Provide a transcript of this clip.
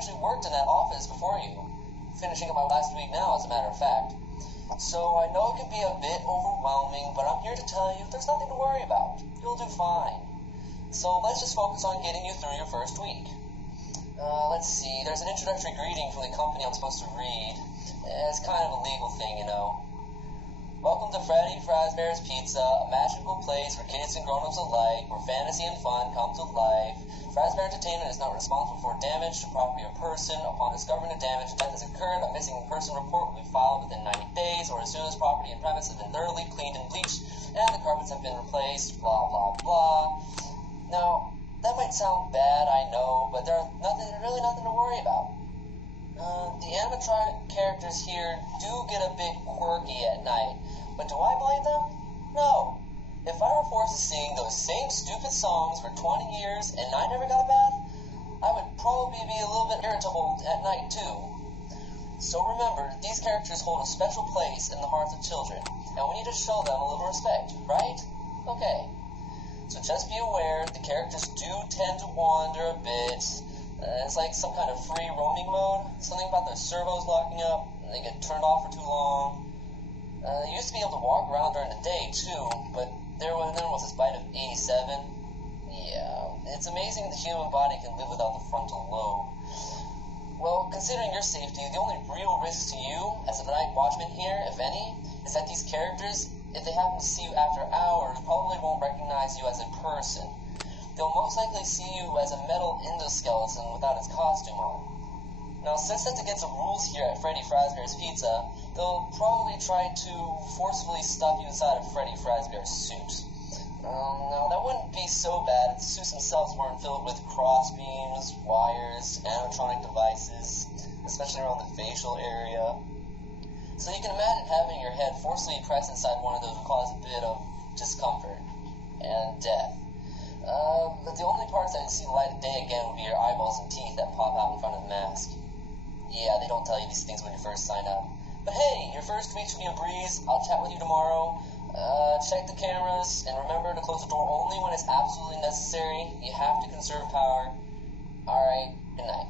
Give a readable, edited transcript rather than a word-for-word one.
actually worked in that office before you, finishing up my last week now, as a matter of fact. So I know it can be a bit overwhelming, but I'm here to tell you there's nothing to worry about. You'll do fine. So let's just focus on getting you through your first week. Let's see, there's an introductory greeting from the company I'm supposed to read. It's kind of a legal thing, you know. Welcome to Freddy Fazbear's Pizza, a magical place for kids and grown-ups alike, where fantasy and fun come to life. Fazbear Entertainment is not responsible for damage to property or person. Upon discovering a damage or death has occurred, a missing person report will be filed within 90 days, or as soon as property and premise have been thoroughly cleaned and bleached, and the carpets have been replaced, blah, blah, blah. Now, that might sound bad, I know, but there's really nothing to worry about. The animatronic characters here do get a bit quirky at night, but do I blame them? No. If I were forced to sing those same stupid songs for 20 years and I never got a bath, I would probably be a little bit irritable at night too. So remember, these characters hold a special place in the hearts of children, and we need to show them a little respect, right? Okay. So just be aware, the characters do tend to wander a bit. It's like some kind of free roaming mode. Something about their servos locking up, and they get turned off for too long. They used to be able to walk around during the day too, but there was this bite of 87. Yeah, it's amazing the human body can live without the frontal lobe. Well, considering your safety, the only real risk to you, as a night watchman here, if any, is that these characters, if they happen to see you after hours, probably won't recognize you as a person. They'll most likely see you as a metal endoskeleton without its costume on. Now, since that's against the rules here at Freddy Fazbear's Pizza, they'll probably try to forcefully stuff you inside of Freddy Fazbear's suit. Now, that wouldn't be so bad if the suits themselves weren't filled with crossbeams, wires, animatronic devices, especially around the facial area. So you can imagine having your head forcefully pressed inside one of those would cause a bit of discomfort and death. But the only parts that would see the light of day again would be your eyeballs and teeth that pop out in front of the mask. Yeah, they don't tell you these things when you first sign up. But hey, your first week should be a breeze. I'll chat with you tomorrow. Check the cameras, and remember to close the door only when it's absolutely necessary. You have to conserve power. Alright, good night.